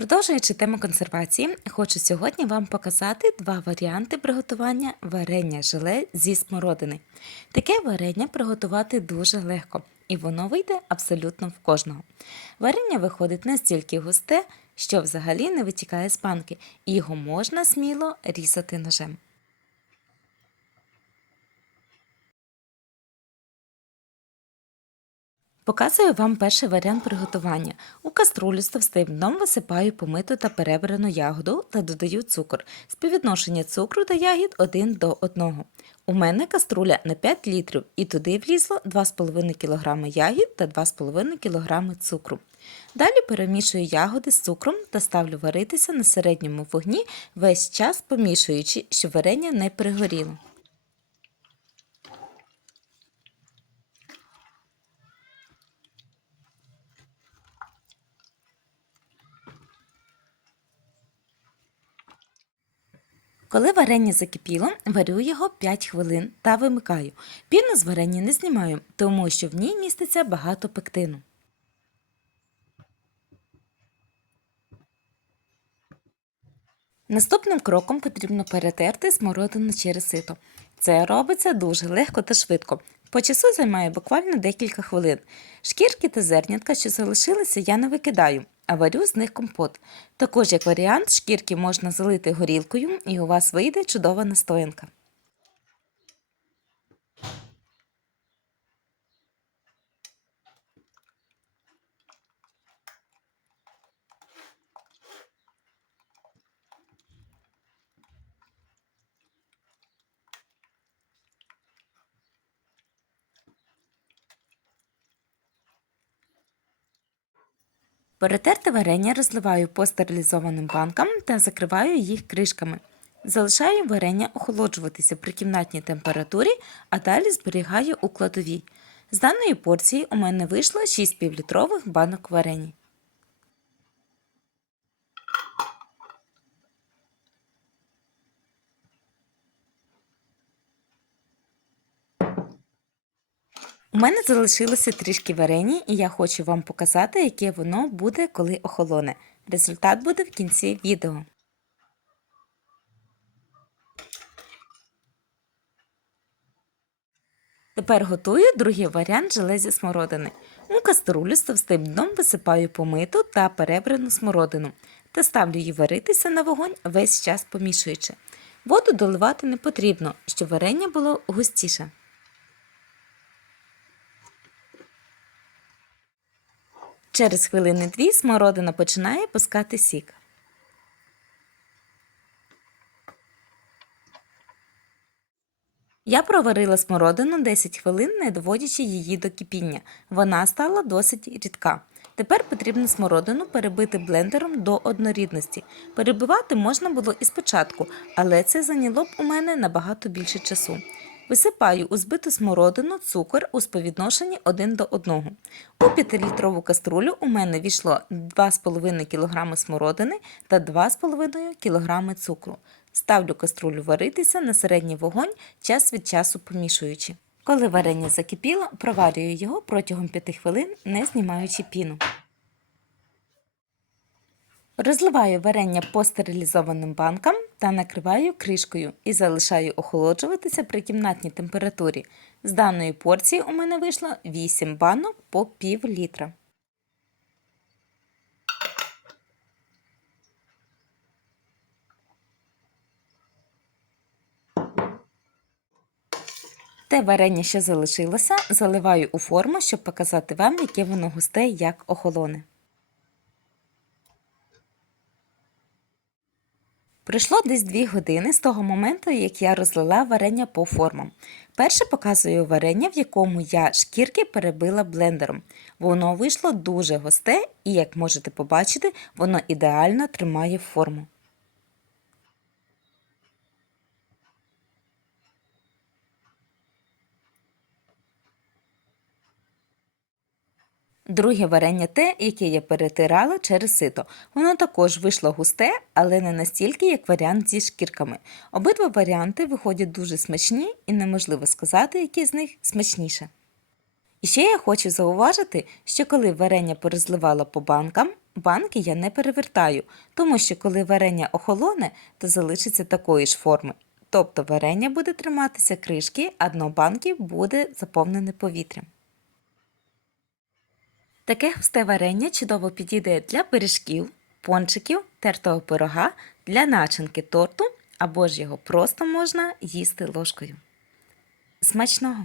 Продовжуючи тему консервації, хочу сьогодні вам показати два варіанти приготування варення желе зі смородини. Таке варення приготувати дуже легко, і воно вийде абсолютно в кожного. Варення виходить настільки густе, що взагалі не витікає з банки, і його можна сміло різати ножем. Показую вам перший варіант приготування. У каструлю з товстим дном висипаю помиту та перебрану ягоду та додаю цукор. Співвідношення цукру та ягід 1 до 1. У мене каструля на 5 літрів і туди влізло 2,5 кг ягід та 2,5 кг цукру. Далі перемішую ягоди з цукром та ставлю варитися на середньому вогні весь час помішуючи, щоб варення не пригоріло. Коли варення закипіло, варю його 5 хвилин та вимикаю. Піну з варення не знімаю, тому що в ній міститься багато пектину. Наступним кроком потрібно перетерти смородину через сито. Це робиться дуже легко та швидко. По часу займає буквально декілька хвилин. Шкірки та зернятка, що залишилися, я не викидаю, а варю з них компот. Також, як варіант, шкірки можна залити горілкою і у вас вийде чудова настоянка. Перетерте варення розливаю по стерилізованим банкам та закриваю їх кришками. Залишаю варення охолоджуватися при кімнатній температурі, а далі зберігаю у кладовій. З даної порції у мене вийшло 6 півлітрових банок варені. У мене залишилося трішки варені, і я хочу вам показати, яке воно буде, коли охолоне. Результат буде в кінці відео. Тепер готую другий варіант желе зі смородини. У каструлю з товстим дном висипаю помиту та перебрану смородину та ставлю її варитися на вогонь весь час помішуючи. Воду доливати не потрібно, щоб варення було густіше. Через хвилини дві смородина починає пускати сік. Я проварила смородину 10 хвилин, не доводячи її до кипіння. Вона стала досить рідка. Тепер потрібно смородину перебити блендером до однорідності. Перебивати можна було і спочатку, але це зайняло б у мене набагато більше часу. Висипаю у збиту смородину цукор у співвідношенні 1 до 1. У 5-літрову каструлю у мене війшло 2,5 кг смородини та 2,5 кг цукру. Ставлю каструлю варитися на середній вогонь, час від часу помішуючи. Коли варення закипіло, проварюю його протягом 5 хвилин, не знімаючи піну. Розливаю варення по стерилізованим банкам та накриваю кришкою і залишаю охолоджуватися при кімнатній температурі. З даної порції у мене вийшло 8 банок по пів літра. Те варення, що залишилося, заливаю у форму, щоб показати вам, яке воно густе, як охолоне. Пройшло десь 2 години з того моменту, як я розлила варення по формам. Перше показую варення, в якому я шкірки перебила блендером. Воно вийшло дуже густе і, як можете побачити, воно ідеально тримає форму. Друге варення те, яке я перетирала через сито. Воно також вийшло густе, але не настільки, як варіант зі шкірками. Обидва варіанти виходять дуже смачні і неможливо сказати, який з них смачніше. І ще я хочу зауважити, що коли варення порозливала по банкам, банки я не перевертаю, тому що коли варення охолоне, то залишиться такої ж форми. Тобто варення буде триматися кришки, а дно банки буде заповнене повітрям. Таке густе варення чудово підійде для пиріжків, пончиків, тертого пирога, для начинки торту або ж його просто можна їсти ложкою. Смачного!